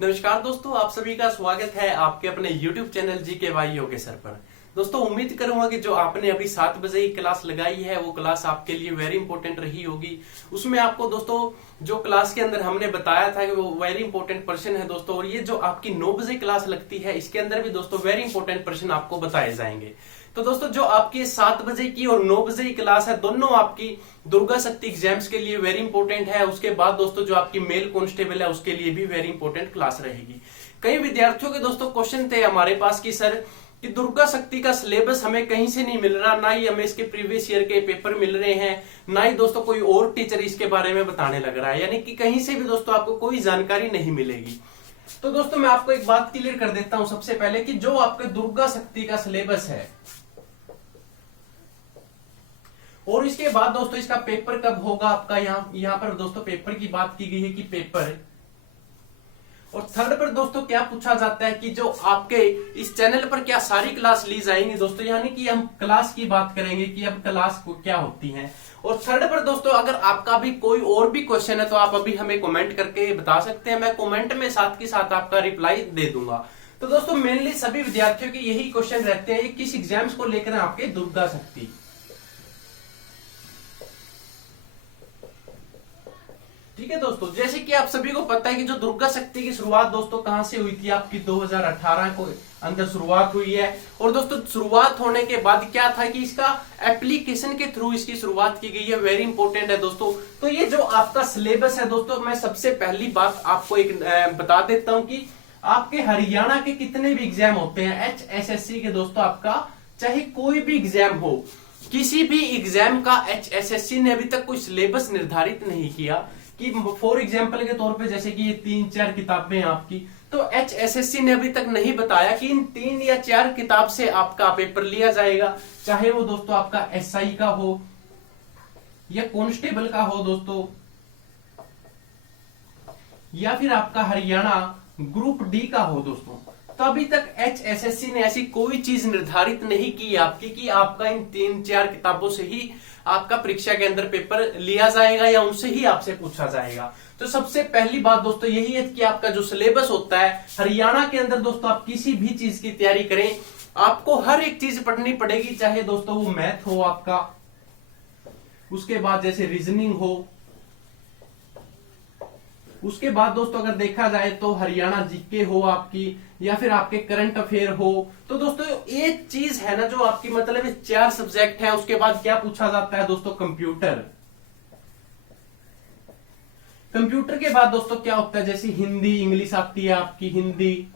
नमस्कार दोस्तों, आप सभी का स्वागत है आपके अपने YouTube channel GKY Yogesh sir पर। दोस्तों उम्मीद करूंगा कि जो आपने अभी 7 बजे ही क्लास लगाई है वो क्लास आपके लिए वेरी इंपॉर्टेंट रही होगी। उसमें आपको दोस्तों जो क्लास के अंदर हमने बताया था कि वो वेरी इंपॉर्टेंट प्रश्न है दोस्तों, और ये जो आपकी 9 बजे क्लास लगती है इसके अंदर भी दोस्तों वेरी इंपॉर्टेंट प्रश्न आपको बताए जाएंगे। तो दोस्तों जो आपकी 7 बजे की और 9 बजे की क्लास है दोनों आपकी दुर्गा शक्ति एग्जाम्स के लिए वेरी इंपॉर्टेंट है। उसके बाद दोस्तों जो आपकी मेल कांस्टेबल है उसके लिए भी वेरी इंपॉर्टेंट क्लास रहेगी। कई विद्यार्थियों के दोस्तों क्वेश्चन थे हमारे पास कि सर कि दुर्गा शक्ति का सिलेबस हमें कहीं से नहीं मिल रहा, ना ही हमें इसके प्रीवियस ईयर के पेपर मिल रहे हैं, ना ही दोस्तों कोई और टीचर इसके बारे में बताने लग रहा है, यानी कि कहीं से भी दोस्तों आपको कोई जानकारी नहीं मिलेगी। तो दोस्तों मैं आपको एक बात क्लियर कर देता हूं सबसे पहले कि जो आपके दुर्गा शक्ति का सिलेबस है और इसके बाद दोस्तों इसका पेपर कब होगा आपका, यहाँ पर दोस्तों पेपर की बात की गई है कि पेपर, और थर्ड पर दोस्तों क्या पूछा जाता है कि जो आपके इस चैनल पर क्या सारी क्लास ली जाएंगी दोस्तों, यानी कि हम क्लास की बात करेंगे कि अब क्लास को क्या होती है। और थर्ड पर दोस्तों अगर आपका भी कोई और भी क्वेश्चन है तो आप अभी हमें कमेंट करके बता सकते हैं, मैं कमेंट में साथ के साथ आपका रिप्लाई दे दूंगा। तो दोस्तों मेनली सभी विद्यार्थियों के यही क्वेश्चन रहते हैं किस एग्जाम्स को लेकर आपके दुर्गा शक्ति। ठीक है दोस्तों, जैसे कि आप सभी को पता है कि जो दुर्गा शक्ति की शुरुआत दोस्तों कहां से हुई थी, आपकी 2018 को अंदर शुरुआत हुई है। और दोस्तों शुरुआत होने के बाद क्या था कि इसका एप्लीकेशन के थ्रू इसकी शुरुआत की गई है, वेरी इंपॉर्टेंट है दोस्तों। तो ये जो आपका सिलेबस है दोस्तों, मैं सबसे पहली बात आपको एक बता देता हूं कि आपके हरियाणा के कितने भी एग्जाम होते हैं HSSC के दोस्तों, आपका चाहे कोई भी एग्जाम हो, किसी भी एग्जाम का HSSC ने अभी तक कोई सिलेबस निर्धारित नहीं किया कि फॉर एग्जाम्पल के तौर पे जैसे कि ये 3-4 किताबें आपकी, तो HSSC ने अभी तक नहीं बताया कि इन 3 या 4 किताब से आपका पेपर लिया जाएगा, चाहे वो दोस्तों आपका SI का हो या कांस्टेबल का हो दोस्तों, या फिर आपका हरियाणा ग्रुप डी का हो दोस्तों। तो अभी तक HSSC ने ऐसी कोई चीज निर्धारित नहीं की आपकी कि आपका इन 3-4 किताबों से ही आपका परीक्षा के अंदर पेपर लिया जाएगा या उनसे ही आपसे पूछा जाएगा। तो सबसे पहली बात दोस्तों यही है कि आपका जो सिलेबस होता है हरियाणा के अंदर दोस्तों, आप किसी भी चीज की तैयारी करें आपको हर एक चीज पढ़नी पड़ेगी, चाहे दोस्तों वो मैथ हो आपका, उसके बाद जैसे रीजनिंग हो, उसके बाद दोस्तों अगर देखा जाए तो हरियाणा जीके हो आपकी, या फिर आपके करंट अफेयर हो। तो दोस्तों एक चीज है ना जो आपकी मतलब 4 सब्जेक्ट है। उसके बाद क्या पूछा जाता है दोस्तों, कंप्यूटर। कंप्यूटर के बाद दोस्तों क्या होता है, जैसे हिंदी इंग्लिश आती है आपकी, हिंदी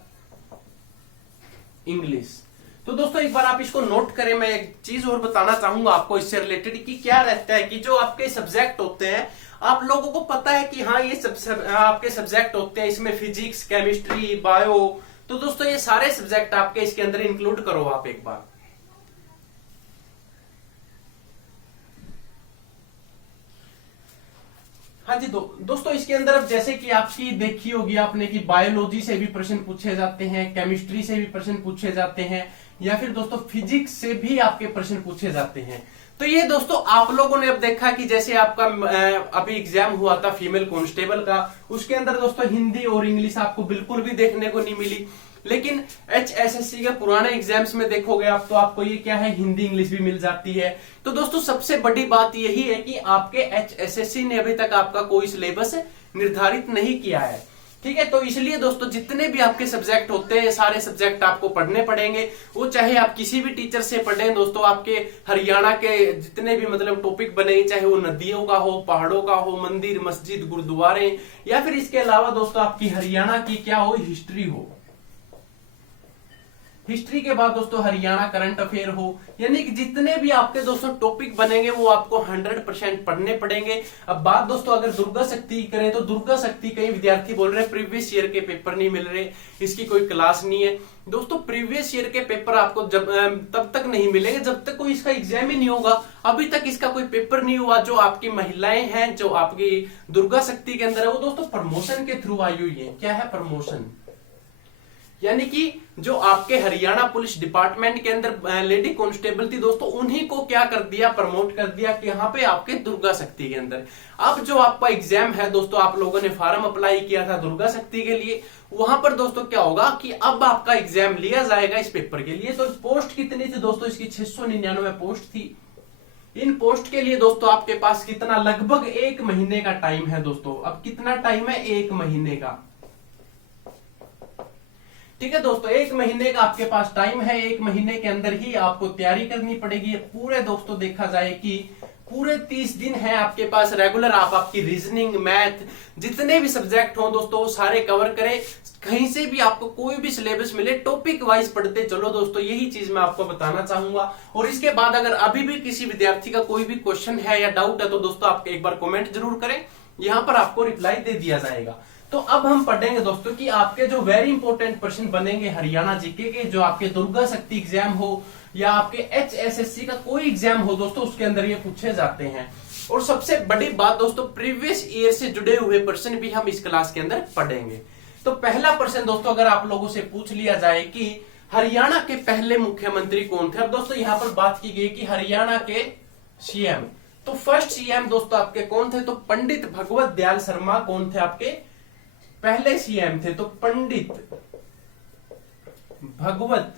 इंग्लिश। तो दोस्तों एक बार आप इसको नोट करें, मैं एक चीज और बताना चाहूंगा आपको इससे रिलेटेड कि क्या रहता है कि जो आपके सब्जेक्ट होते हैं, आप लोगों को पता है कि हाँ ये आपके सब्जेक्ट होते हैं, इसमें फिजिक्स केमिस्ट्री बायो, तो दोस्तों ये सारे सब्जेक्ट आपके इसके अंदर इंक्लूड करो आप एक बार। हाँ जी दोस्तों इसके अंदर अब जैसे कि आपकी देखी होगी आपने कि बायोलॉजी से भी प्रश्न पूछे जाते हैं, केमिस्ट्री से भी प्रश्न पूछे जाते हैं, या फिर दोस्तों फिजिक्स से भी आपके प्रश्न पूछे जाते हैं। तो ये दोस्तों आप लोगों ने अब देखा कि जैसे आपका अभी एग्जाम हुआ था फीमेल कांस्टेबल का, उसके अंदर दोस्तों हिंदी और इंग्लिश आपको बिल्कुल भी देखने को नहीं मिली। लेकिन HSSC के पुराने एग्जाम्स में देखोगे आप तो आपको ये क्या है, हिंदी इंग्लिश भी मिल जाती है। तो दोस्तों सबसे बड़ी बात यही है कि आपके HSSC ने अभी तक आपका कोई सिलेबस निर्धारित नहीं किया है। ठीक है, तो इसलिए दोस्तों जितने भी आपके सब्जेक्ट होते हैं सारे सब्जेक्ट आपको पढ़ने पड़ेंगे, वो चाहे आप किसी भी टीचर से पढ़ें दोस्तों। आपके हरियाणा के जितने भी मतलब टॉपिक बने, चाहे वो नदियों का हो, पहाड़ों का हो, मंदिर मस्जिद गुरुद्वारे, या फिर इसके अलावा दोस्तों आपकी हरियाणा की क्या हो, हिस्ट्री हो। हिस्ट्री के बाद दोस्तों हरियाणा करंट अफेयर हो, यानी कि जितने भी आपके दोस्तों टॉपिक बनेंगे वो आपको 100% पढ़ने पड़ेंगे। अब बात दोस्तों अगर दुर्गा शक्ति करें तो दुर्गा शक्ति कई विद्यार्थी बोल रहे हैं प्रीवियस ईयर के पेपर नहीं मिल रहे, इसकी कोई क्लास नहीं है। दोस्तों प्रीवियस ईयर के पेपर आपको तब तक नहीं मिलेंगे जब तक कोई इसका एग्जाम ही नहीं होगा। अभी तक इसका कोई पेपर नहीं हुआ। जो आपकी महिलाएं हैं जो आपकी दुर्गा शक्ति के अंदर है वो दोस्तों प्रमोशन के थ्रू आई हुई है। क्या है प्रमोशन, यानी कि जो आपके हरियाणा पुलिस डिपार्टमेंट के अंदर लेडी कांस्टेबल थी दोस्तों, उन्हीं को क्या कर दिया, प्रमोट कर दिया कि यहाँ पे आपके दुर्गा शक्ति के अंदर। अब जो आपका एग्जाम है दोस्तों, आप लोगों ने फॉर्म अप्लाई किया था दुर्गा शक्ति के लिए, वहां पर दोस्तों क्या होगा कि अब आपका एग्जाम लिया जाएगा इस पेपर के लिए। तो पोस्ट कितनी थी दोस्तों, इसकी 699 पोस्ट थी। इन पोस्ट के लिए दोस्तों आपके पास कितना, लगभग 1 महीने का टाइम है दोस्तों। अब कितना टाइम है, 1 महीने का। ठीक है दोस्तों, 1 महीने का आपके पास टाइम है। 1 महीने के अंदर ही आपको तैयारी करनी पड़ेगी। पूरे दोस्तों देखा जाए कि पूरे 30 दिन है आपके पास रेगुलर। आप आपकी रीजनिंग, मैथ, जितने भी सब्जेक्ट हो दोस्तों सारे कवर करें। कहीं से भी आपको कोई भी सिलेबस मिले, टॉपिक वाइज पढ़ते चलो दोस्तों। यही चीज मैं आपको बताना चाहूंगा। और इसके बाद अगर अभी भी किसी विद्यार्थी का कोई भी क्वेश्चन है या डाउट है तो दोस्तों आप एक बार कमेंट जरूर करें, यहां पर आपको रिप्लाई दे दिया जाएगा। तो अब हम पढ़ेंगे दोस्तों कि आपके जो वेरी इंपॉर्टेंट प्रश्न बनेंगे हरियाणा जीके के, जो आपके दुर्गा शक्ति एग्जाम हो या आपके HSSC का कोई एग्जाम हो दोस्तों, उसके अंदर ये पूछे जाते हैं। और सबसे बड़ी बात दोस्तों, प्रीवियस ईयर से जुड़े हुए प्रश्न भी हम इस क्लास के अंदर पढ़ेंगे। तो पहला प्रश्न दोस्तों अगर आप लोगों से पूछ लिया जाए कि हरियाणा के पहले मुख्यमंत्री कौन थे। अब दोस्तों यहां पर बात की गई कि हरियाणा के CM, तो फर्स्ट CM दोस्तों आपके कौन थे, तो पंडित भगवत दयाल शर्मा कौन थे, आपके पहले CM थे। तो पंडित भगवत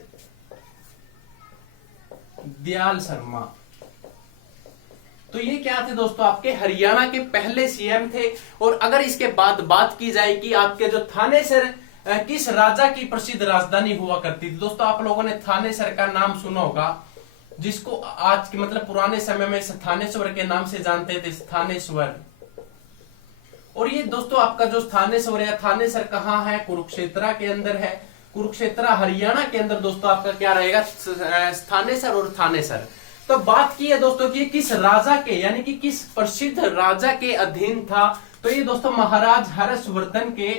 दयाल शर्मा, तो ये क्या थे दोस्तों, आपके हरियाणा के पहले CM थे। और अगर इसके बाद बात की जाए कि आपके जो थानेसर किस राजा की प्रसिद्ध राजधानी हुआ करती थी। दोस्तों आप लोगों ने थानेसर का नाम सुना होगा, जिसको आज के मतलब पुराने समय में थानेश्वर के नाम से जानते थे, थानेश्वर। और ये दोस्तों आपका जो थानेश्वर है, थानेसर कहाँ है, कुरुक्षेत्र के अंदर है। कुरुक्षेत्र हरियाणा के अंदर दोस्तों आपका क्या रहेगा, थानेसर और थानेसर। तो बात की है दोस्तों कि किस राजा के, यानी कि किस प्रसिद्ध राजा के अधीन था। तो ये दोस्तों महाराज हर्षवर्धन के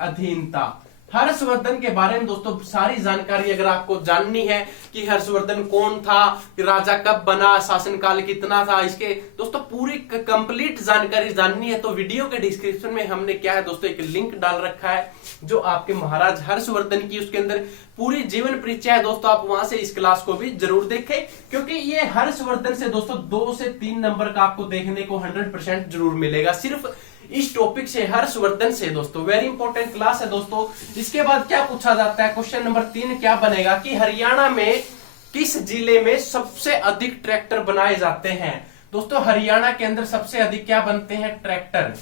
अधीन था। हर्षवर्धन के बारे में दोस्तों सारी जानकारी अगर आपको जाननी है कि हर्षवर्धन कौन था, राजा कब बना, शासनकाल कितना था, इसके दोस्तों पूरी कंप्लीट जानकारी जाननी है तो वीडियो के डिस्क्रिप्शन में हमने क्या है दोस्तों एक लिंक डाल रखा है जो आपके महाराज हर्षवर्धन की, उसके अंदर पूरी जीवन परिचय है दोस्तों। आप वहां से इस क्लास को भी जरूर देखें, क्योंकि ये हर्षवर्धन से दोस्तों 2 से 3 नंबर का आपको देखने को 100% जरूर मिलेगा, सिर्फ इस टॉपिक से, हर्षवर्धन से दोस्तों। वेरी इंपॉर्टेंट क्लास है दोस्तों। इसके बाद क्या पूछा जाता है, क्वेश्चन नंबर 3 क्या बनेगा कि हरियाणा में किस जिले में सबसे अधिक ट्रैक्टर बनाए जाते हैं। दोस्तों हरियाणा के अंदर सबसे अधिक क्या बनते हैं, ट्रैक्टर।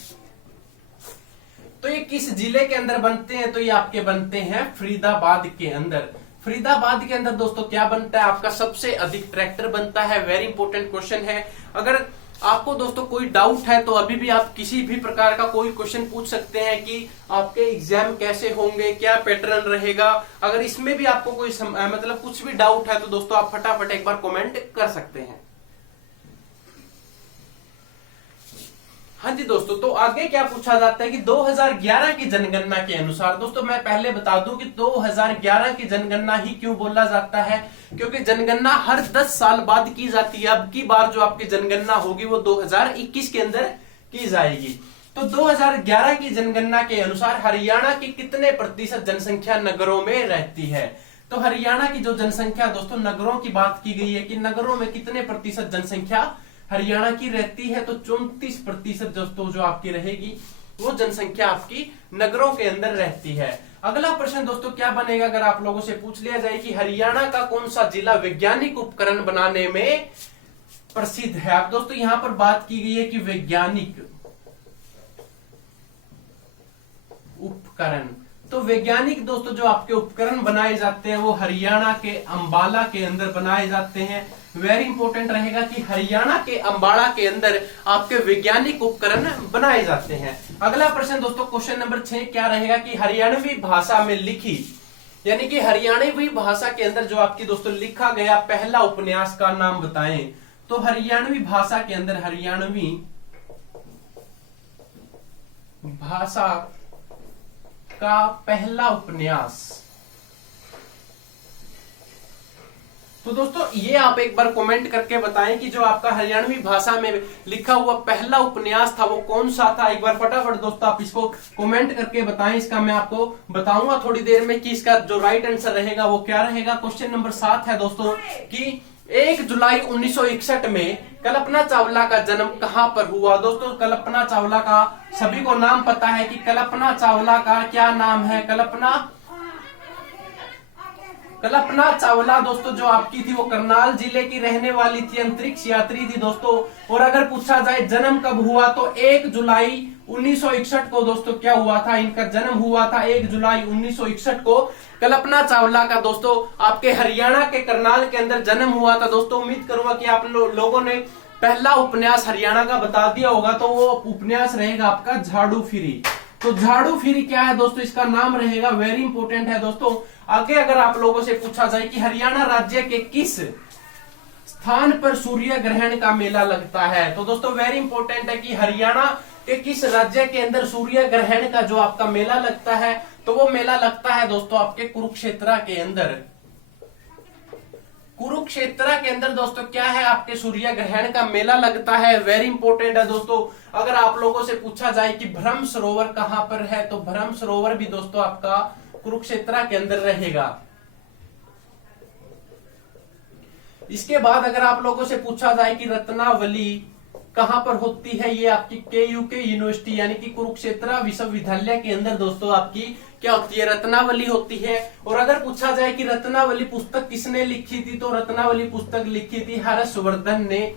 तो ये किस जिले के अंदर बनते हैं, तो ये आपके बनते हैं फरीदाबाद के अंदर। फरीदाबाद के अंदर दोस्तों क्या बनता है, आपका सबसे अधिक ट्रैक्टर बनता है। वेरी इंपॉर्टेंट क्वेश्चन है। अगर आपको दोस्तों कोई डाउट है तो अभी भी आप किसी भी प्रकार का कोई क्वेश्चन पूछ सकते हैं कि आपके एग्जाम कैसे होंगे, क्या पैटर्न रहेगा। अगर इसमें भी आपको कोई मतलब कुछ भी डाउट है तो दोस्तों आप फटाफट एक बार कमेंट कर सकते हैं। हाँ जी दोस्तों, तो आगे क्या पूछा जाता है कि 2011 की जनगणना के अनुसार, दोस्तों मैं पहले बता दूं कि 2011 की जनगणना ही क्यों बोला जाता है, क्योंकि जनगणना हर 10 साल बाद की जाती है। अब की बार जो आपकी जनगणना होगी वो 2021 के अंदर की जाएगी। तो 2011 की जनगणना के अनुसार हरियाणा की कितने प्रतिशत जनसंख्या नगरों में रहती है। तो हरियाणा की जो जनसंख्या दोस्तों, नगरों की बात की गई है कि नगरों में कितने प्रतिशत जनसंख्या हरियाणा की रहती है। तो 34% दोस्तों जो आपकी रहेगी वो जनसंख्या आपकी नगरों के अंदर रहती है। अगला प्रश्न दोस्तों क्या बनेगा, अगर आप लोगों से पूछ लिया जाए कि हरियाणा का कौन सा जिला वैज्ञानिक उपकरण बनाने में प्रसिद्ध है। अब दोस्तों यहां पर बात की गई है कि वैज्ञानिक उपकरण, तो वैज्ञानिक दोस्तों जो आपके उपकरण बनाए जाते हैं वो हरियाणा के अंबाला के अंदर बनाए जाते हैं। वेरी इंपॉर्टेंट रहेगा कि हरियाणा के अंबाला के अंदर आपके वैज्ञानिक उपकरण बनाए जाते हैं। अगला प्रश्न दोस्तों क्वेश्चन नंबर 6 क्या रहेगा कि हरियाणवी भाषा में लिखी, यानी कि हरियाणवी भाषा के अंदर जो आपकी दोस्तों लिखा गया पहला उपन्यास का नाम बताएं। तो हरियाणवी भाषा के अंदर, हरियाणवी भाषा का पहला उपन्यास, तो दोस्तों ये आप एक बार कमेंट करके बताएं कि जो आपका हरियाणवी भाषा में लिखा हुआ पहला उपन्यास था वो कौन सा था। एक बार फटाफट दोस्तों आप इसको कमेंट करके बताएं। इसका मैं आपको बताऊंगा थोड़ी देर में कि इसका जो राइट आंसर रहेगा वो क्या रहेगा। क्वेश्चन नंबर 7 है दोस्तों कि 1 जुलाई 1961 में कल्पना चावला का जन्म कहां पर हुआ? दोस्तों कल्पना चावला का सभी को नाम पता है कि कल्पना चावला का क्या नाम है? कल्पना चावला दोस्तों जो आपकी थी वो करनाल जिले की रहने वाली थी, अंतरिक्ष यात्री थी दोस्तों। और अगर पूछा जाए जन्म कब हुआ तो 1 जुलाई 1961 को दोस्तों क्या हुआ था? इनका जन्म हुआ था 1 जुलाई 1961 को कल्पना चावला का दोस्तों आपके हरियाणा के करनाल के अंदर जन्म हुआ था दोस्तों। उम्मीद करूंगा कि आप लोगों ने पहला उपन्यास हरियाणा का बता दिया होगा, तो वो उपन्यास रहेगा आपका झाड़ू फिरी। तो झाड़ू फिरी क्या है दोस्तों? इसका नाम रहेगा, वेरी इंपॉर्टेंट है दोस्तों। आगे अगर आप लोगों से पूछा जाए कि हरियाणा राज्य के किस स्थान पर सूर्य ग्रहण का मेला लगता है, तो दोस्तों वेरी इंपॉर्टेंट है कि हरियाणा के किस राज्य के अंदर सूर्य ग्रहण का जो आपका मेला लगता है, तो वो मेला लगता है दोस्तों आपके कुरुक्षेत्र के अंदर। कुरुक्षेत्र के अंदर दोस्तों क्या है? आपके सूर्य ग्रहण का मेला लगता है, वेरी इंपॉर्टेंट है दोस्तों। अगर आप लोगों से पूछा जाए कि भ्रम सरोवर कहां पर है, तो भ्रम सरोवर भी दोस्तों आपका कुरुक्षेत्र के अंदर रहेगा। इसके बाद अगर आप लोगों से पूछा जाए कि रत्नावली कहां पर होती है, ये आपकी KUK यूनिवर्सिटी यानी कि कुरुक्षेत्र विश्वविद्यालय के अंदर दोस्तों आपकी क्या होती है? रत्नावली होती है। और अगर पूछा जाए कि रत्नावली पुस्तक किसने लिखी थी, तो रत्नावली पुस्तक लिखी थी हर्षवर्धन ने।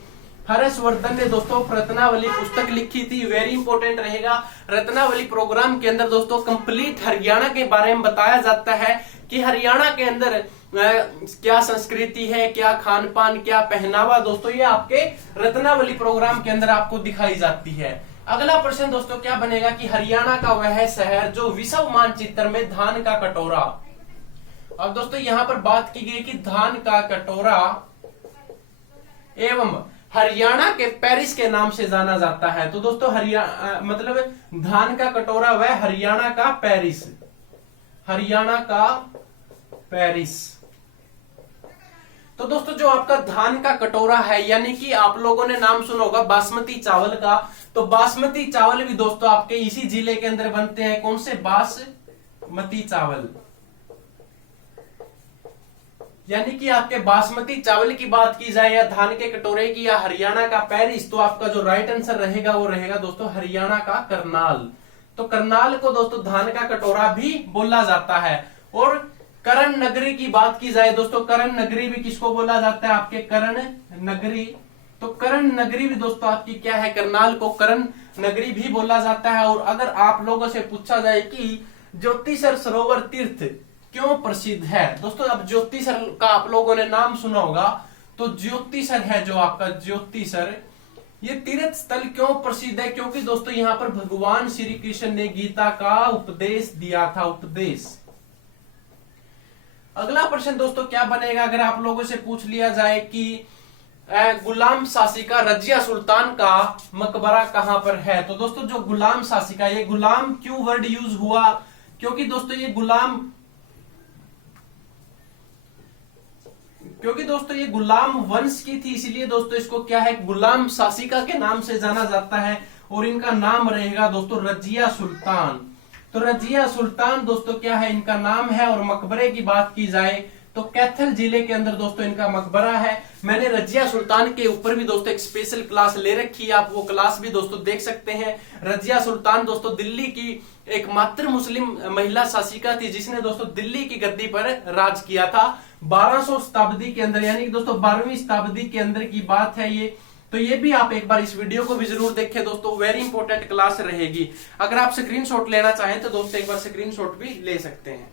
हर्षवर्धन ने दोस्तों रत्नावली पुस्तक लिखी थी, वेरी इंपॉर्टेंट रहेगा। रत्नावली प्रोग्राम के अंदर दोस्तों कंप्लीट हरियाणा के बारे में बताया जाता है कि हरियाणा के अंदर क्या संस्कृति है, क्या खान पान, क्या पहनावा, दोस्तों ये आपके रत्नावली प्रोग्राम के अंदर आपको दिखाई जाती है। अगला प्रश्न दोस्तों क्या बनेगा कि हरियाणा का वह शहर जो विश्व मानचित्र में धान का कटोरा। अब दोस्तों यहां पर बात की गई कि धान का कटोरा एवं हरियाणा के पेरिस के नाम से जाना जाता है। तो दोस्तों मतलब धान का कटोरा वह हरियाणा का पेरिस, हरियाणा का पेरिस। तो दोस्तों जो आपका धान का कटोरा है, यानी कि आप लोगों ने नाम सुना होगा बासमती चावल का, तो बासमती चावल भी दोस्तों आपके इसी जिले के अंदर बनते हैं। कौन से? बासमती चावल। यानी कि आपके बासमती चावल की बात की जाए या धान के कटोरे की या हरियाणा का पेरिस, तो आपका जो राइट आंसर रहेगा वो रहेगा दोस्तों हरियाणा का करनाल। तो करनाल को दोस्तों धान का कटोरा भी बोला जाता है। और करण नगरी की बात की जाए दोस्तों, करण नगरी भी किसको बोला जाता है? आपके करण नगरी। तो करण नगरी भी दोस्तों आपकी क्या है? करनाल को करण नगरी भी बोला जाता है। और अगर आप लोगों से पूछा जाए कि ज्योतिसर सरोवर तीर्थ क्यों प्रसिद्ध है, दोस्तों अब ज्योतिसर का आप लोगों ने नाम सुना होगा, तो ज्योतिसर है जो आपका ज्योतिसर, ये तीर्थ स्थल क्यों प्रसिद्ध है? क्योंकि दोस्तों यहाँ पर भगवान श्री कृष्ण ने गीता का उपदेश दिया था, उपदेश। अगला प्रश्न दोस्तों क्या बनेगा अगर आप लोगों से पूछ लिया जाए कि गुलाम शासिका रजिया सुल्तान का मकबरा कहां पर है, तो दोस्तों जो गुलाम शासिका, ये गुलाम क्यों वर्ड यूज हुआ? क्योंकि दोस्तों ये गुलाम वंश की थी, इसलिए दोस्तों इसको क्या है? गुलाम शासिका के नाम से जाना जाता है। और इनका नाम रहेगा दोस्तों रजिया सुल्तान। तो रजिया सुल्तान दोस्तों क्या है? इनका नाम है। और मकबरे की बात की जाए तो कैथल जिले के अंदर दोस्तों इनका मकबरा है। मैंने रजिया सुल्तान के ऊपर भी दोस्तों एक स्पेशल क्लास ले रखी है, आप वो क्लास भी दोस्तों देख सकते हैं। रजिया सुल्तान दोस्तों दिल्ली की एकमात्र मुस्लिम महिला शासिका थी जिसने दोस्तों दिल्ली की गद्दी पर राज किया था 1200 शताब्दी के अंदर, यानी कि दोस्तों 12वीं शताब्दी के अंदर की बात है ये। तो ये भी आप एक बार इस वीडियो को भी जरूर देखें दोस्तों, वेरी इंपॉर्टेंट क्लास रहेगी। अगर आप स्क्रीनशॉट लेना चाहें तो दोस्तों एक बार स्क्रीनशॉट भी ले सकते हैं।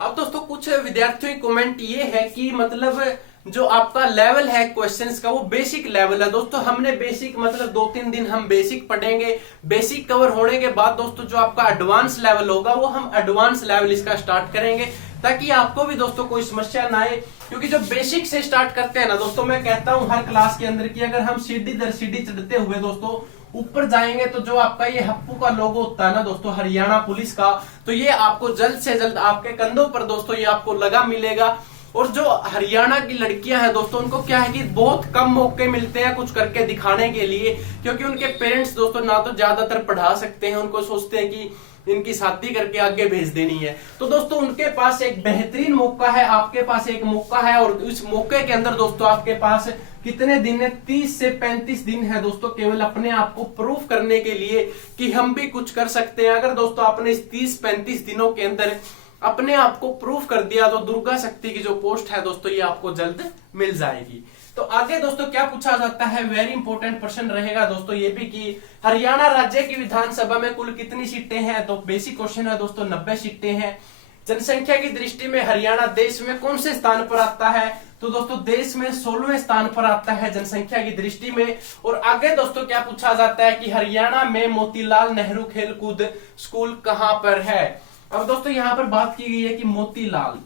अब दोस्तों कुछ विद्यार्थियों की कमेंट ये है कि मतलब जो आपका लेवल है क्वेश्चंस का वो बेसिक लेवल है। दोस्तों हमने बेसिक मतलब 2-3 दिन हम बेसिक पढ़ेंगे, बेसिक कवर होने के बाद दोस्तों जो आपका एडवांस लेवल होगा वो हम एडवांस लेवल इसका स्टार्ट करेंगे, ताकि आपको भी दोस्तों कोई समस्या ना आए। क्योंकि जो बेसिक से स्टार्ट करते हैं ना दोस्तों, मैं कहता हूं हर क्लास के अंदर की अगर हम सीढ़ी दर सीढ़ी चढ़ते हुए दोस्तों ऊपर जाएंगे तो जो आपका ये हप्पू का लोगो होता है ना दोस्तों हरियाणा पुलिस का, तो ये आपको जल्द से जल्द आपके कंधों पर दोस्तों ये आपको लगा मिलेगा। और जो हरियाणा की लड़कियां हैं दोस्तों उनको क्या है कि बहुत कम मौके मिलते हैं कुछ करके दिखाने के लिए, क्योंकि उनके पेरेंट्स दोस्तों ना तो ज्यादातर पढ़ा सकते हैं, उनको सोचते हैं कि इनकी शादी करके आगे भेज देनी है। तो दोस्तों उनके पास एक बेहतरीन मौका है, आपके पास एक मौका है, और इस मौके के अंदर दोस्तों आपके पास कितने दिन है, 30 से 35 दिन है दोस्तों, केवल अपने आप को प्रूफ करने के लिए कि हम भी कुछ कर सकते हैं। अगर दोस्तों आपने इस 30-35 दिनों के अंदर अपने आप को प्रूफ कर दिया तो दुर्गा शक्ति की जो पोस्ट है दोस्तों ये आपको जल्द मिल जाएगी। तो आगे दोस्तों क्या पूछा जाता है, वेरी इंपॉर्टेंट प्रश्न रहेगा दोस्तों ये भी, कि हरियाणा राज्य की विधानसभा में कुल कितनी सीटें हैं। तो बेसिक क्वेश्चन है दोस्तों, 90 सीटें हैं। जनसंख्या की दृष्टि में हरियाणा देश में कौन से स्थान पर आता है, तो दोस्तों देश में 16वें स्थान पर आता है जनसंख्या की दृष्टि में। और आगे दोस्तों क्या पूछा जाता है कि हरियाणा में मोतीलाल नेहरू खेलकूद स्कूल कहां पर है। अब दोस्तों यहां पर बात की गई है कि मोतीलाल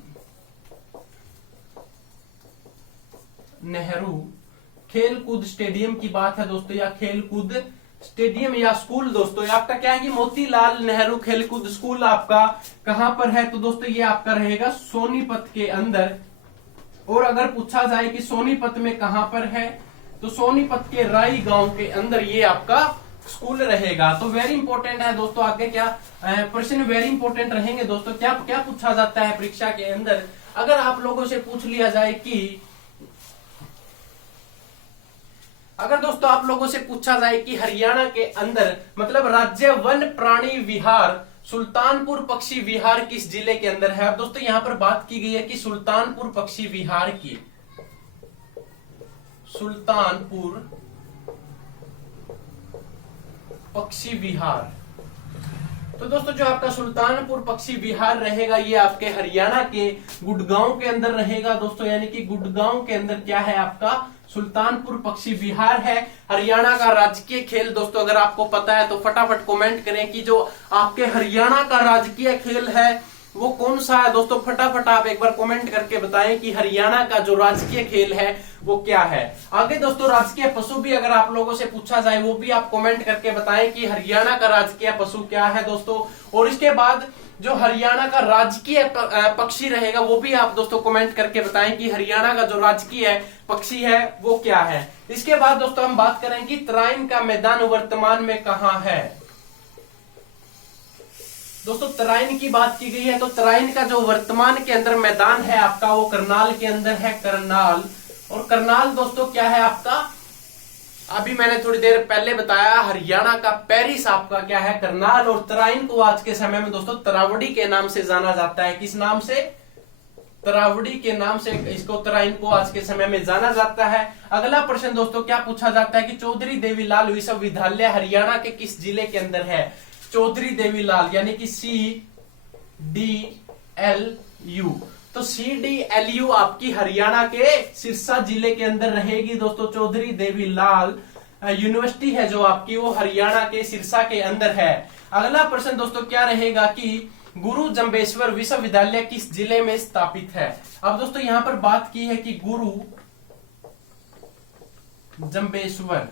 नेहरू खेलकूद स्टेडियम की बात है दोस्तों, या खेलकूद स्टेडियम या स्कूल दोस्तों, ये आपका क्या है कि मोतीलाल नेहरू खेलकूद स्कूल आपका कहां पर है। तो दोस्तों ये आपका रहेगा सोनीपत के अंदर। और अगर पूछा जाए कि सोनीपत में कहां पर है, तो सोनीपत के राई गांव के अंदर ये आपका स्कूल रहेगा। तो वेरी इंपॉर्टेंट है दोस्तों, आगे क्या प्रश्न वेरी इंपॉर्टेंट रहेंगे दोस्तों। क्या क्या पूछा जाता है परीक्षा के अंदर, अगर आप लोगों से पूछ लिया जाए कि, अगर दोस्तों आप लोगों से पूछा जाए कि हरियाणा के अंदर मतलब राज्य वन प्राणी विहार सुल्तानपुर पक्षी विहार किस जिले के अंदर है। अब दोस्तों यहां पर बात की गई है कि सुल्तानपुर पक्षी विहार की, सुल्तानपुर पक्षी विहार, तो दोस्तों जो आपका सुल्तानपुर पक्षी विहार रहेगा ये आपके हरियाणा के गुड़गांव के अंदर रहेगा दोस्तों, यानी कि गुड़गांव के अंदर क्या है आपका सुल्तानपुर पक्षी विहार है। हरियाणा का राजकीय खेल दोस्तों अगर आपको पता है तो फटाफट कमेंट करें कि जो आपके हरियाणा का राजकीय खेल है वो कौन सा है दोस्तों। फटाफट आप एक बार कमेंट करके बताएं कि हरियाणा का जो राजकीय खेल है वो क्या है। आगे दोस्तों राजकीय पशु भी अगर आप लोगों से पूछा जाए वो भी आप कमेंट करके बताएं कि हरियाणा का राजकीय पशु क्या है दोस्तों। और इसके बाद जो हरियाणा का राजकीय पक्षी रहेगा वो भी आप दोस्तों कमेंट करके बताएं कि हरियाणा का जो राजकीय पक्षी है वो क्या है। इसके बाद दोस्तों हम बात करें कि तराइन का मैदान वर्तमान में कहां है। दोस्तों तराइन की बात की गई है, तो तराइन का जो वर्तमान के अंदर मैदान है आपका वो करनाल के अंदर है, करनाल। और करनाल दोस्तों क्या है आपका, अभी मैंने थोड़ी देर पहले बताया हरियाणा का पेरिस आपका क्या है करनाल। और तराइन को आज के समय में दोस्तों तरावड़ी के नाम से जाना जाता है। किस नाम से, तरावड़ी के नाम से इसको तराइन को आज के समय में जाना जाता है। अगला प्रश्न दोस्तों क्या पूछा जाता है कि चौधरी देवीलाल विश्वविद्यालय हरियाणा के किस जिले के अंदर है। चौधरी देवीलाल यानी कि CDLU, तो CDLU आपकी हरियाणा के सिरसा जिले के अंदर रहेगी दोस्तों। चौधरी देवीलाल यूनिवर्सिटी है जो आपकी वो हरियाणा के सिरसा के अंदर है। अगला प्रश्न दोस्तों क्या रहेगा कि गुरु जम्बेश्वर विश्वविद्यालय किस जिले में स्थापित है। अब दोस्तों यहां पर बात की है कि गुरु जम्बेश्वर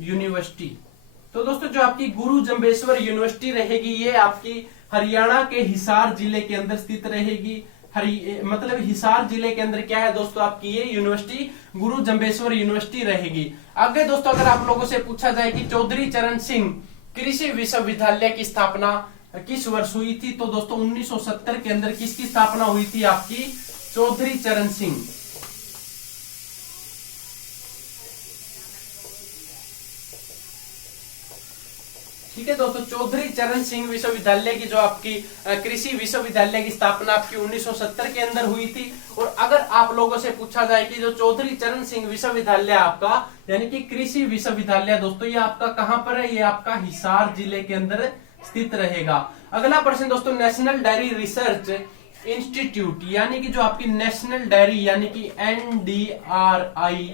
यूनिवर्सिटी, तो दोस्तों जो आपकी गुरु जम्बेश्वर यूनिवर्सिटी रहेगी ये आपकी हरियाणा के हिसार जिले के अंदर स्थित रहेगी। मतलब हिसार जिले के अंदर क्या है दोस्तों आपकी ये यूनिवर्सिटी गुरु जम्बेश्वर यूनिवर्सिटी रहेगी। आगे दोस्तों अगर आप लोगों से पूछा जाए कि चौधरी चरण सिंह कृषि विश्वविद्यालय की स्थापना किस वर्ष हुई थी, तो दोस्तों 1970 के अंदर किसकी स्थापना हुई थी आपकी, चौधरी चरण सिंह। ठीक है दोस्तों, चौधरी चरण सिंह विश्वविद्यालय की जो आपकी कृषि विश्वविद्यालय की स्थापना आपकी 1970 के अंदर हुई थी। और अगर आप लोगों से पूछा जाए कि जो चौधरी चरण सिंह विश्वविद्यालय आपका यानी कि कृषि विश्वविद्यालय दोस्तों ये आपका कहां पर है, ये आपका हिसार जिले के अंदर स्थित रहेगा। अगला प्रश्न दोस्तों नेशनल डायरी रिसर्च इंस्टीट्यूट यानी कि जो आपकी नेशनल डायरी यानी कि NDRI,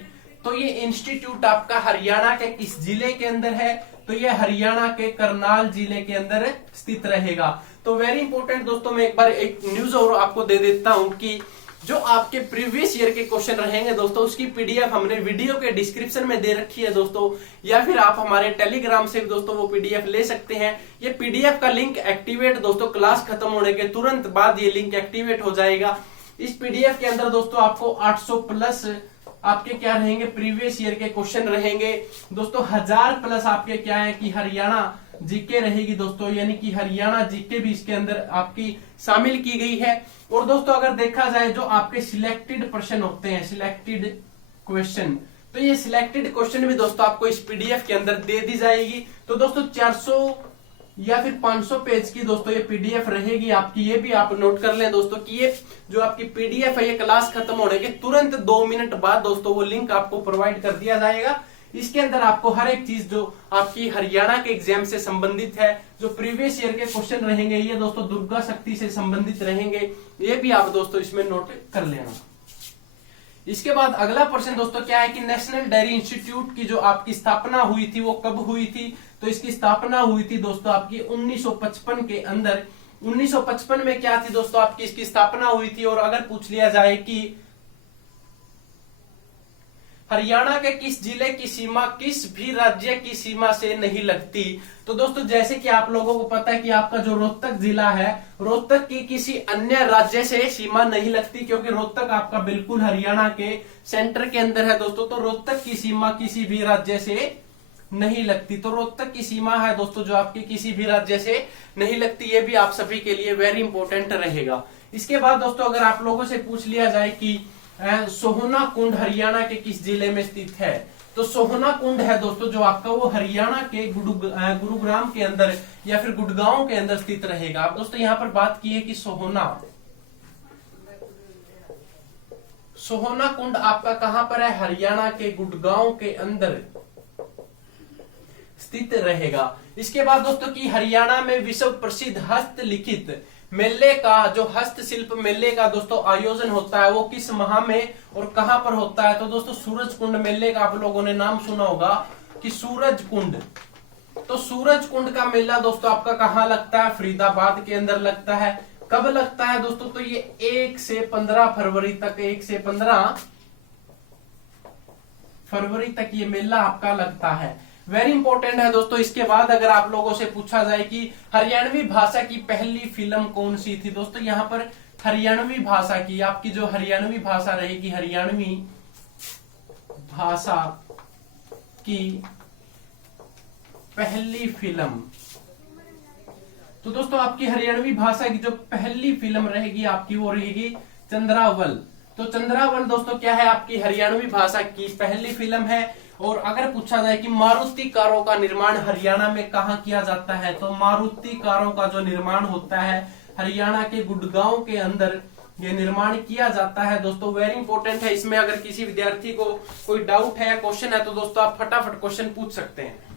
तो ये इंस्टीट्यूट आपका हरियाणा के किस जिले के अंदर है, तो ये हरियाणा के करनाल जिले के अंदर स्थित रहेगा। तो वेरी इंपॉर्टेंट दोस्तों मैं एक बार एक न्यूज और आपको दे देता हूं कि जो आपके प्रीवियस ईयर के क्वेश्चन रहेंगे दोस्तों उसकी PDF हमने वीडियो के डिस्क्रिप्शन में दे रखी है दोस्तों, या फिर आप हमारे टेलीग्राम से भी दोस्तों वो PDF ले सकते हैं। ये PDF का लिंक एक्टिवेट दोस्तों क्लास खत्म होने के तुरंत बाद ये लिंक एक्टिवेट हो जाएगा। इस PDF के अंदर दोस्तों आपको 800 प्लस आपके क्या रहेंगे प्रीवियस ईयर के क्वेश्चन रहेंगे दोस्तों, 1000 प्लस आपके क्या है कि हरियाणा जीके रहेगी दोस्तों, यानी कि हरियाणा जीके भी इसके अंदर आपकी शामिल की गई है। और दोस्तों अगर देखा जाए जो आपके सिलेक्टेड प्रश्न होते हैं, सिलेक्टेड क्वेश्चन, तो ये सिलेक्टेड क्वेश्चन भी दोस्तों आपको इस पीडीएफ के अंदर दे दी जाएगी। तो दोस्तों 400 या फिर 500 पेज की दोस्तों ये पीडीएफ रहेगी आपकी। ये भी आप नोट कर लें दोस्तों कि ये जो आपकी पीडीएफ है ये क्लास खत्म होने के तुरंत 2 मिनट बाद दोस्तों वो लिंक आपको प्रोवाइड कर दिया जाएगा। इसके अंदर आपको हर एक चीज जो आपकी हरियाणा के एग्जाम से संबंधित है, जो प्रीवियस ईयर के क्वेश्चन रहेंगे, ये दोस्तों दुर्गा शक्ति से संबंधित रहेंगे, ये भी आप दोस्तों इसमें नोट कर लेना। इसके बाद अगला प्रश्न दोस्तों क्या है कि नेशनल डेयरी इंस्टीट्यूट की जो आपकी स्थापना हुई थी वो कब हुई थी? तो इसकी स्थापना हुई थी दोस्तों आपकी 1955 के अंदर। 1955 में क्या थी दोस्तों आपकी इसकी स्थापना हुई थी। और अगर पूछ लिया जाए कि हरियाणा के किस जिले की सीमा किस भी राज्य की सीमा से नहीं लगती, तो दोस्तों जैसे कि आप लोगों को पता है कि आपका जो रोहतक जिला है, रोहतक की किसी अन्य राज्य से सीमा नहीं लगती, क्योंकि रोहतक आपका बिल्कुल हरियाणा के सेंटर के अंदर है दोस्तों। तो रोहतक की सीमा किसी भी राज्य से नहीं लगती। तो रोहतक की सीमा है दोस्तों जो आपकी किसी भी राज्य से नहीं लगती। ये भी आप सभी के लिए वेरी इंपॉर्टेंट रहेगा। इसके बाद दोस्तों अगर आप लोगों से पूछ लिया जाए कि सोहना कुंड हरियाणा के किस जिले में स्थित है, तो सोहना कुंड है दोस्तों जो आपका वो हरियाणा के गुरुग्राम के अंदर या फिर गुड़गांव के अंदर स्थित रहेगा। अब दोस्तों यहाँ पर बात की है कि सोहना कुंड आपका कहां पर है? हरियाणा के गुड़गांव के अंदर स्थित रहेगा। इसके बाद दोस्तों की हरियाणा में विश्व प्रसिद्ध हस्तलिखित मेले का जो हस्तशिल्प मेले का दोस्तों आयोजन होता है वो किस माह में और कहां पर होता है? तो दोस्तों सूरज कुंड मेले का आप लोगों ने नाम सुना होगा कि सूरज कुंड। तो सूरज कुंड का मेला दोस्तों आपका कहां लगता है? फरीदाबाद के अंदर लगता है। कब लगता है दोस्तों? तो ये 1 से 15 फरवरी तक, 1 से 15 फरवरी तक ये मेला आपका लगता है। वेरी इंपॉर्टेंट है दोस्तों। इसके बाद अगर आप लोगों से पूछा जाए कि हरियाणवी भाषा की पहली फिल्म कौन सी थी, दोस्तों यहाँ पर हरियाणवी भाषा की आपकी जो हरियाणवी भाषा रहेगी, हरियाणवी भाषा की पहली फिल्म, तो दोस्तों आपकी हरियाणवी भाषा की जो पहली फिल्म रहेगी आपकी वो रहेगी चंद्रावल। तो चंद्रावल दोस्तों क्या है? आपकी हरियाणवी भाषा की पहली फिल्म है। और अगर पूछा जाए कि मारुति कारों का निर्माण हरियाणा में कहां किया जाता है, तो मारुति कारों का जो निर्माण होता है हरियाणा के गुड़गांव के अंदर ये निर्माण किया जाता है दोस्तों। वेरी इंपॉर्टेंट है। इसमें अगर किसी विद्यार्थी को कोई डाउट है, क्वेश्चन है, तो दोस्तों आप फटाफट क्वेश्चन पूछ सकते हैं।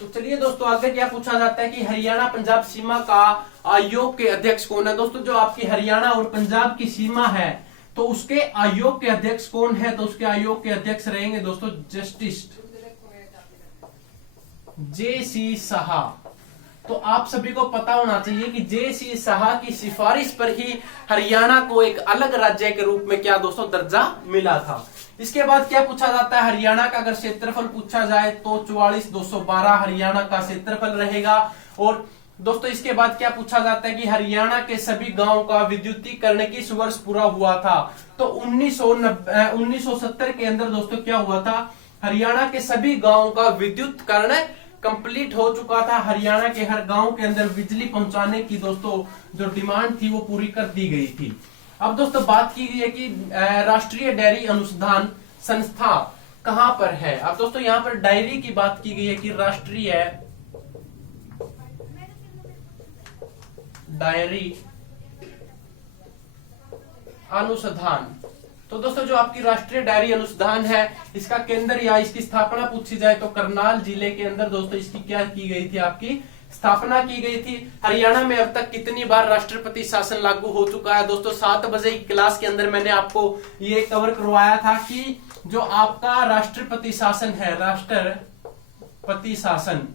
तो चलिए दोस्तों आगे क्या पूछा जाता है कि हरियाणा पंजाब सीमा का आयोग के अध्यक्ष कौन है? दोस्तों जो आपकी हरियाणा और पंजाब की सीमा है तो उसके आयोग के अध्यक्ष कौन है? तो उसके आयोग के अध्यक्ष रहेंगे दोस्तों जस्टिस जे.सी. शाह। तो आप सभी को पता होना चाहिए कि जे.सी. शाह की सिफारिश पर ही हरियाणा को एक अलग राज्य के रूप में क्या दोस्तों दर्जा मिला था। इसके बाद क्या पूछा जाता है? हरियाणा का अगर क्षेत्रफल पूछा जाए तो 44,212 हरियाणा का क्षेत्रफल रहेगा। और दोस्तों इसके बाद क्या पूछा जाता है कि हरियाणा के सभी गांवों का विद्युतीकरण किस वर्ष पूरा हुआ था? तो 1970 के अंदर दोस्तों क्या हुआ था? हरियाणा के सभी गांवों का विद्युतीकरण कंप्लीट हो चुका था। हरियाणा के हर गांव के अंदर बिजली पहुंचाने की दोस्तों जो डिमांड थी वो पूरी कर दी गई थी। अब दोस्तों बात की गई है कि राष्ट्रीय डेयरी अनुसंधान संस्था कहां पर है? अब दोस्तों यहां पर डायरी की बात की गई है कि राष्ट्रीय डायरी अनुसंधान। तो दोस्तों जो आपकी राष्ट्रीय डायरी अनुसंधान है इसका केंद्र या इसकी स्थापना पूछी जाए तो करनाल जिले के अंदर दोस्तों इसकी क्या की गई थी? आपकी स्थापना की गई थी। हरियाणा में अब तक कितनी बार राष्ट्रपति शासन लागू हो चुका है? दोस्तों 7 बजे की क्लास के अंदर मैंने आपको ये कवर करवाया था कि जो आपका राष्ट्रपति शासन है, राष्ट्रपति शासन,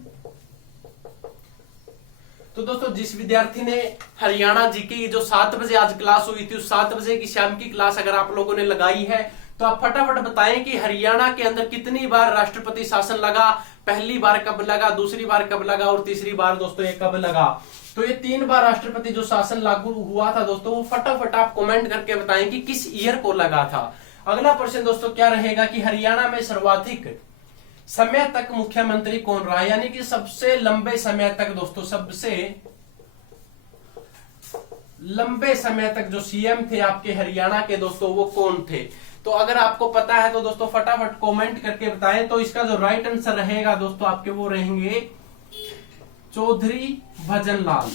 तो दोस्तों जिस विद्यार्थी ने हरियाणा जीके की जो 7 बजे आज क्लास हुई थी उस 7 बजे की शाम की क्लास अगर आप लोगों ने लगाई है तो आप फटाफट बताएं कि हरियाणा के अंदर कितनी बार राष्ट्रपति शासन लगा, पहली बार कब लगा, दूसरी बार कब लगा और तीसरी बार दोस्तों ये कब लगा। तो ये 3 बार राष्ट्रपति जो शासन लागू हुआ था दोस्तों, वो फटाफट आप कमेंट करके बताएं कि किस ईयर को लगा था। अगला प्रश्न दोस्तों क्या रहेगा कि हरियाणा में सर्वाधिक समय तक मुख्यमंत्री कौन रहा, यानी कि सबसे लंबे समय तक दोस्तों, सबसे लंबे समय तक जो सीएम थे आपके हरियाणा के दोस्तों, वो कौन थे। तो अगर आपको पता है तो दोस्तों फटाफट कमेंट करके बताएं। तो इसका जो राइट आंसर रहेगा दोस्तों आपके वो रहेंगे चौधरी भजनलाल।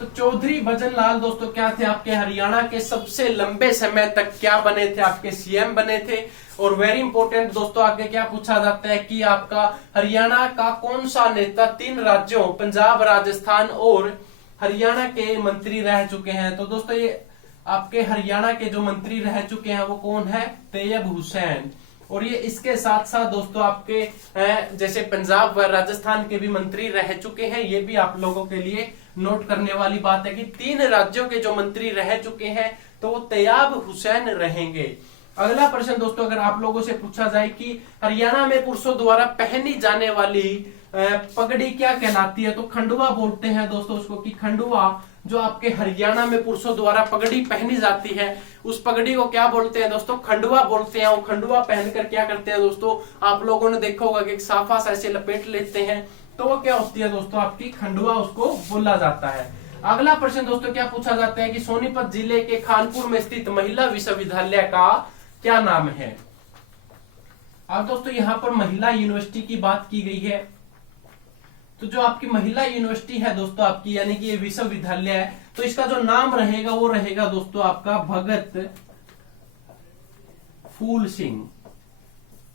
तो चौधरी भजनलाल दोस्तों क्या थे, आपके हरियाणा के सबसे लंबे समय तक क्या बने थे, आपके सीएम बने थे। और वेरी इंपॉर्टेंट दोस्तों आगे क्या पूछा जाता है कि आपका हरियाणा का कौन सा नेता 3 राज्यों पंजाब, राजस्थान और हरियाणा के मंत्री रह चुके हैं। तो दोस्तों ये आपके हरियाणा के जो मंत्री रह चुके हैं वो कौन है, तैयब हुसैन। और ये इसके साथ साथ दोस्तों आपके जैसे पंजाब व राजस्थान के भी मंत्री रह चुके हैं। ये भी आप लोगों के लिए नोट करने वाली बात है कि 3 राज्यों के जो मंत्री रह चुके हैं तो वो तैयब हुसैन रहेंगे। अगला प्रश्न दोस्तों अगर आप लोगों से पूछा जाए कि हरियाणा में पुरुषों द्वारा पहनी जाने वाली पगड़ी क्या कहलाती है, तो खंडुआ बोलते हैं दोस्तों उसको, कि खंडुआ जो आपके हरियाणा में पुरुषों द्वारा पगड़ी पहनी जाती है उस पगड़ी को क्या बोलते हैं दोस्तों, खंडुआ बोलते हैं। और खंडुआ पहनकर क्या करते हैं दोस्तों, आप लोगों ने देखा होगा कि साफा सा ऐसे लपेट लेते हैं, तो वो क्या होती है दोस्तों आपकी खंडुआ, उसको बोला जाता है। अगला प्रश्न दोस्तों क्या पूछा जाता है कि सोनीपत जिले के खानपुर में स्थित महिला विश्वविद्यालय का क्या नाम है। अब दोस्तों यहाँ पर महिला यूनिवर्सिटी की बात की गई है। तो जो आपकी महिला यूनिवर्सिटी है दोस्तों आपकी, यानी कि ये विश्वविद्यालय है, तो इसका जो नाम रहेगा वो रहेगा दोस्तों आपका भगत फूल सिंह।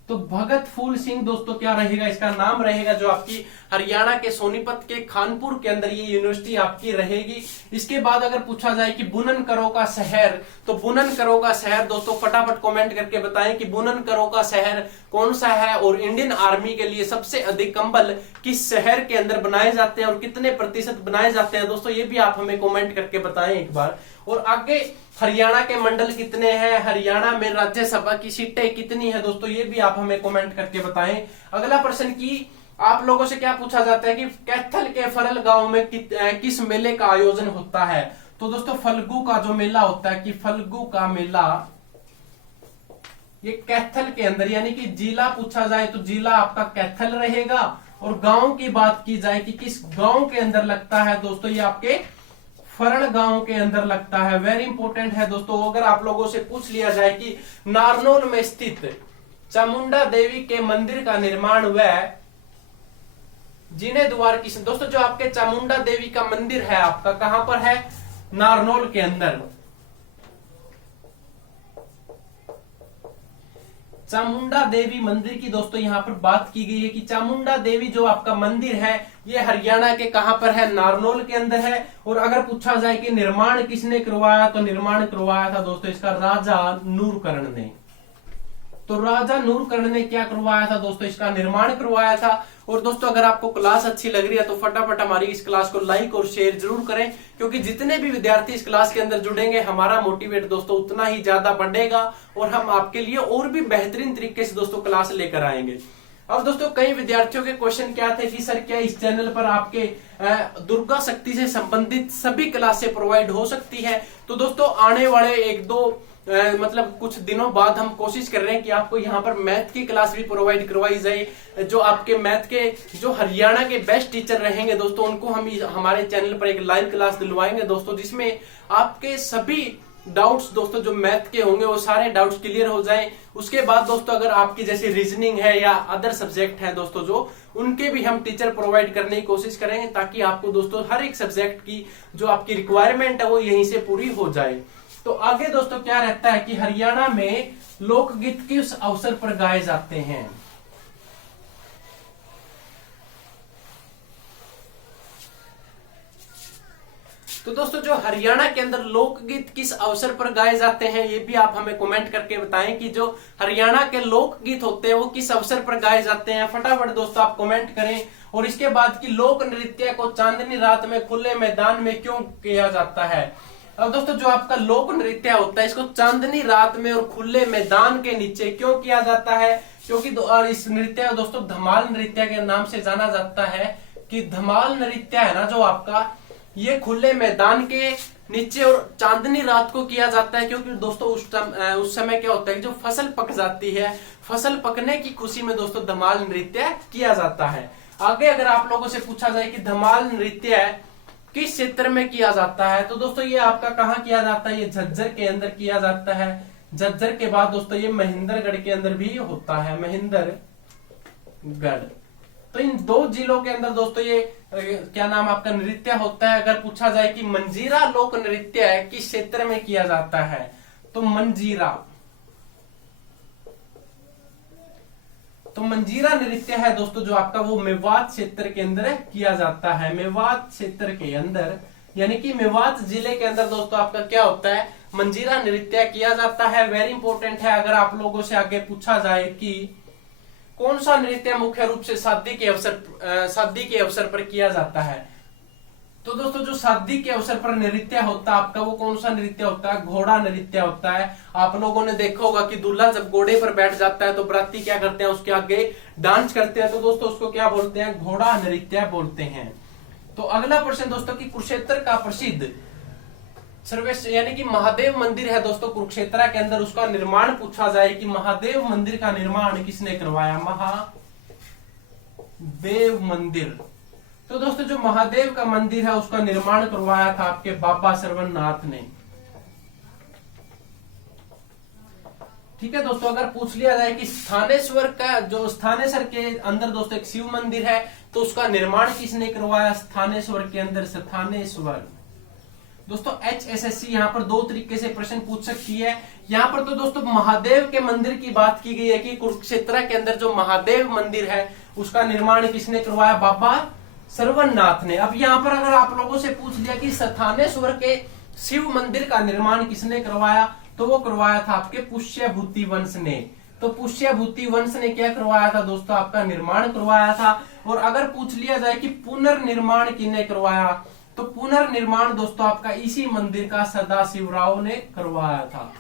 तो भगत फूल सिंह दोस्तों क्या रहेगा, इसका नाम रहेगा, जो आपकी हरियाणा के सोनीपत के खानपुर के अंदर ये यूनिवर्सिटी आपकी रहेगी। इसके बाद अगर पूछा जाए कि बुननकरों का शहर, तो बुननकरों का शहर दोस्तों फटाफट कमेंट करके बताएं कि बुननकरों का शहर कौन सा है। और इंडियन आर्मी के लिए सबसे अधिक कंबल किस शहर के अंदर बनाए जाते हैं और कितने प्रतिशत बनाए जाते हैं दोस्तों, ये भी आप हमें कमेंट करके बताएं एक बार। और आगे हरियाणा के मंडल कितने हैं, हरियाणा में राज्यसभा की सीटें कितनी है दोस्तों, ये भी आप हमें कमेंट करके बताएं। अगला प्रश्न की आप लोगों से क्या पूछा जाता है कि कैथल के फरल गांव में किस मेले का आयोजन होता है। तो दोस्तों फल्गु का जो मेला होता है, कि फल्गु का मेला ये कैथल के अंदर, यानी कि जिला पूछा जाए तो जिला आपका कैथल रहेगा। और गांव की बात की जाए कि किस गांव के अंदर लगता है दोस्तों, ये आपके फरल गांव के अंदर लगता है। वेरी इंपॉर्टेंट है दोस्तों। अगर आप लोगों से पूछ लिया जाए कि नारनौल में स्थित चामुंडा देवी के मंदिर का निर्माण वह जिने द्वार की, दोस्तों जो आपके चामुंडा देवी का मंदिर है आपका कहां पर है, नारनौल के अंदर। चामुंडा देवी मंदिर की दोस्तों यहां पर बात की गई है कि चामुंडा देवी जो आपका मंदिर है ये हरियाणा के कहां पर है, नारनौल के अंदर है। और अगर पूछा जाए कि निर्माण किसने करवाया, तो निर्माण करवाया था दोस्तों इसका राजा नूरकर्ण ने। तो राजा नूरकर्ण ने क्या करवाया था दोस्तों, इसका निर्माण करवाया था। और दोस्तों अगर आपको क्लास अच्छी लग रही है तो फटाफट हमारी इस क्लास को लाइक और शेयर जरूर करें, क्योंकि जितने भी विद्यार्थी इस क्लास के अंदर जुड़ेंगे हमारा मोटिवेट दोस्तों उतना ही ज्यादा बढ़ेगा और हम आपके लिए और भी बेहतरीन तरीके से दोस्तों क्लास लेकर आएंगे। अब दोस्तों कई विद्यार्थियों के क्वेश्चन क्या थे कि सर क्या इस चैनल पर आपके दुर्गा शक्ति से संबंधित सभी क्लासें प्रोवाइड हो सकती है। तो दोस्तों आने वाले 1-2 मतलब कुछ दिनों बाद हम कोशिश कर रहे हैं कि आपको यहाँ पर मैथ की क्लास भी प्रोवाइड करवाई जाए। जो आपके मैथ के जो हरियाणा के बेस्ट टीचर रहेंगे दोस्तों उनको हम हमारे चैनल पर एक लाइव क्लास दिलवाएंगे दोस्तों, जिसमें आपके सभी डाउट्स दोस्तों जो मैथ के होंगे वो सारे डाउट्स क्लियर हो जाएं। उसके बाद दोस्तों अगर आपकी जैसे रीजनिंग है या अदर सब्जेक्ट है दोस्तों जो उनके भी हम टीचर प्रोवाइड करने की कोशिश करेंगे, ताकि आपको दोस्तों हर एक सब्जेक्ट की जो आपकी रिक्वायरमेंट है वो यहीं से पूरी हो जाए। तो आगे दोस्तों क्या रहता है कि हरियाणा में लोकगीत किस अवसर पर गाए जाते हैं। तो दोस्तों जो हरियाणा के अंदर लोकगीत किस अवसर पर गाए जाते हैं ये भी आप हमें कमेंट करके बताएं कि जो हरियाणा के लोकगीत होते हैं वो किस अवसर पर गाए जाते हैं। फटाफट दोस्तों आप कमेंट करें। और इसके बाद की लोक नृत्य को चांदनी रात में खुले मैदान में क्यों किया जाता है। अब दोस्तों जो आपका लोक नृत्य होता है इसको चांदनी रात में और खुले मैदान के नीचे क्यों किया जाता है, क्योंकि और इस नृत्य दोस्तों धमाल नृत्य के नाम से जाना जाता है कि धमाल नृत्य है ना जो आपका, ये खुले मैदान के नीचे और चांदनी रात को किया जाता है, क्योंकि दोस्तों उस समय क्या होता है जो फसल पक जाती है, फसल पकने की खुशी में दोस्तों धमाल नृत्य किया जाता है। आगे अगर आप लोगों से पूछा जाए कि धमाल नृत्य किस क्षेत्र में किया जाता है, तो दोस्तों ये आपका कहाँ किया जाता है, ये झज्जर के अंदर किया जाता है। झज्जर के बाद दोस्तों ये महेंद्रगढ़ के अंदर भी होता है, महेंद्रगढ़। तो इन दो जिलों के अंदर दोस्तों ये क्या नाम आपका नृत्य होता है। अगर पूछा जाए कि मंजीरा लोक नृत्य किस क्षेत्र में किया जाता है, तो मंजीरा नृत्य है दोस्तों जो आपका वो मेवात क्षेत्र के अंदर किया जाता है। मेवात क्षेत्र के अंदर यानी कि मेवात जिले के अंदर दोस्तों आपका क्या होता है, मंजीरा नृत्य किया जाता है। वेरी इंपॉर्टेंट है। अगर आप लोगों से आगे पूछा जाए कि कौन सा नृत्य मुख्य रूप से शादी के अवसर पर किया जाता है, तो दोस्तों जो शादी के अवसर पर नृत्य होता है आपका वो कौन सा नृत्य होता है, घोड़ा नृत्य होता है। आप लोगों ने देखा होगा कि दूल्हा जब घोड़े पर बैठ जाता है तो बराती क्या करते हैं, उसके आगे डांस करते हैं, तो दोस्तों उसको क्या बोलते हैं, घोड़ा नृत्य बोलते हैं। तो अगला प्रश्न दोस्तों कि कुरुक्षेत्र का प्रसिद्ध सर्वेश्वर यानी कि महादेव मंदिर है दोस्तों कुरुक्षेत्र के अंदर, उसका निर्माण पूछा जाए कि महादेव मंदिर का निर्माण किसने करवाया, महादेव मंदिर। तो दोस्तों जो महादेव का मंदिर है उसका निर्माण करवाया था आपके बाबा सरवणनाथ ने। ठीक है दोस्तों, अगर पूछ लिया जाए कि स्थानेश्वर का जो स्थानेश्वर के अंदर दोस्तों एक शिव मंदिर है, तो उसका निर्माण किसने करवाया, स्थानेश्वर के अंदर स्थानेश्वर। दोस्तों HSSC यहाँ पर दो तरीके से प्रश्न पूछ सकती है। यहाँ पर तो दोस्तों महादेव के मंदिर की बात की गई है कि कुरुक्षेत्र के अंदर जो महादेव मंदिर है उसका निर्माण किसने करवाया, बाबा सरवणनाथ ने। अब यहाँ पर अगर आप लोगों से पूछ लिया कि स्थानेश्वर के शिव मंदिर का निर्माण किसने करवाया, तो वो करवाया था आपके पुष्यभूति वंश ने। तो पुष्यभूति वंश ने क्या करवाया था दोस्तों, आपका निर्माण करवाया था। और अगर पूछ लिया जाए कि पुनर्निर्माण किसने करवाया, तो पुनर्निर्माण दोस्तों आपका इसी मंदिर का सदाशिवराव ने करवाया था।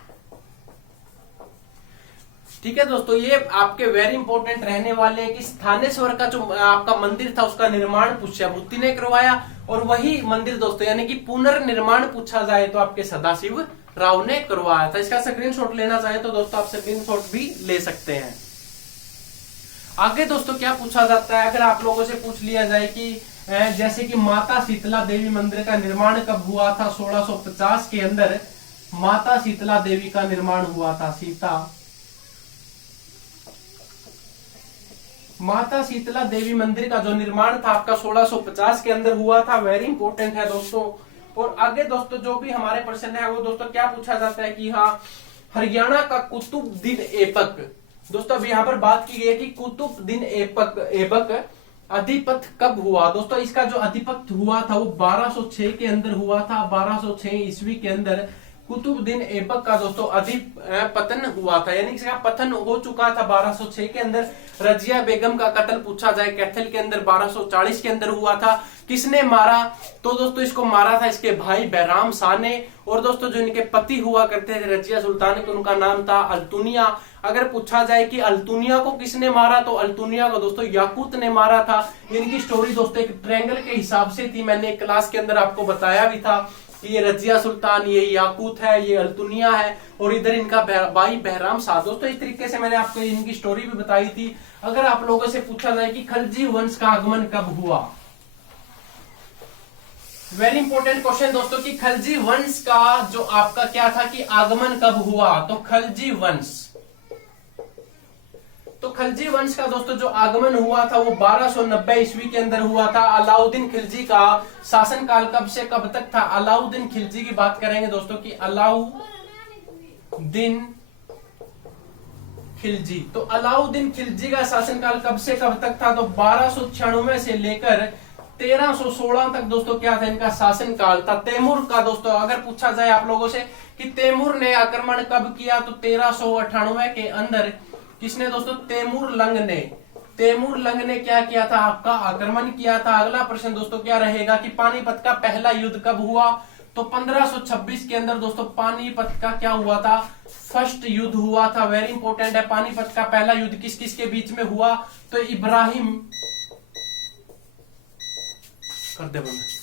ठीक है दोस्तों, ये आपके वेरी इंपॉर्टेंट रहने वाले हैं कि स्थानेश्वर का जो आपका मंदिर था उसका निर्माण पुष्यभूति ने करवाया, और वही मंदिर दोस्तों यानी कि पुनर्निर्माण पूछा जाए तो आपके सदाशिव राव ने करवाया था। इसका स्क्रीनशॉट लेना चाहे तो दोस्तों आप स्क्रीनशॉट भी ले सकते हैं। आगे दोस्तों क्या पूछा जाता है, अगर आप लोगों से पूछ लिया जाए कि जैसे कि माता शीतला देवी मंदिर का निर्माण कब हुआ था, 1650 के अंदर माता शीतला देवी का निर्माण हुआ था। माता शीतला देवी मंदिर का जो निर्माण था आपका 1650 के अंदर हुआ था। वेरी इंपॉर्टेंट है दोस्तों। और आगे दोस्तों जो भी हमारे प्रश्न है वो दोस्तों क्या पूछा जाता है कि हाँ हरियाणा का कुतुबुद्दीन ऐबक, दोस्तों अब यहाँ पर बात की गई है कि कुतुबुद्दीन ऐबक अधिपत कब हुआ। दोस्तों इसका जो अधिपत हुआ था वो 1206 के अंदर हुआ था। 1206 ईस्वी के अंदर कुतुबुद्दीन ऐबक का दोस्तों पतन हुआ था, यानी इसका पतन हो चुका था 1206 के अंदर। रजिया बेगम का कत्ल पूछा जाए कैथल के अंदर 1240 के अंदर हुआ था। किसने मारा, तो दोस्तों इसको मारा था इसके भाई बैराम शाह ने। और दोस्तों जो इनके पति हुआ करते थे रजिया सुल्तान के, उनका नाम था अल्तुनिया। अगर पूछा जाए कि अल्तुनिया को किसने मारा, तो अल्तुनिया को दोस्तों याकूत ने मारा था। इनकी स्टोरी दोस्तों एक ट्रायंगल के हिसाब से थी, मैंने क्लास के अंदर आपको बताया भी था कि ये रजिया सुल्तान, ये याकूत है, ये अल्तुनिया है, और इधर इनका भाई बहराम शाह। दोस्तों इस तरीके से मैंने आपको इनकी स्टोरी भी बताई थी। अगर आप लोगों से पूछा जाए कि खलजी वंश का आगमन कब हुआ, वेरी इंपॉर्टेंट क्वेश्चन दोस्तों कि खलजी वंश का जो आपका क्या था कि आगमन कब हुआ, तो खलजी वंश का दोस्तों जो आगमन हुआ था वो 1290 ईस्वी के अंदर हुआ था। अलाउद्दीन खिलजी का शासनकाल कब से कब तक था। अलाउद्दीन खिलजी की बात करेंगे दोस्तों कि अलाउद्दीन खिलजी, तो अलाउद्दीन खिलजी का शासनकाल कब से कब तक था, तो 1296 से लेकर 1316 तक दोस्तों क्या था इनका शासनकाल था। तैमूर का दोस्तों अगर पूछा जाए आप लोगों से कि तैमूर ने आक्रमण कब किया, तो 1398 के अंदर किसने दोस्तों, तैमूर लंग ने क्या किया था, आपका आक्रमण किया था। अगला प्रश्न दोस्तों क्या रहेगा कि पानीपत का पहला युद्ध कब हुआ, तो 1526 के अंदर दोस्तों पानीपत का क्या हुआ था, फर्स्ट युद्ध हुआ था। वेरी इंपॉर्टेंट है, पानीपत का पहला युद्ध किस किस के बीच में हुआ, तो इब्राहिम कर दे बंद।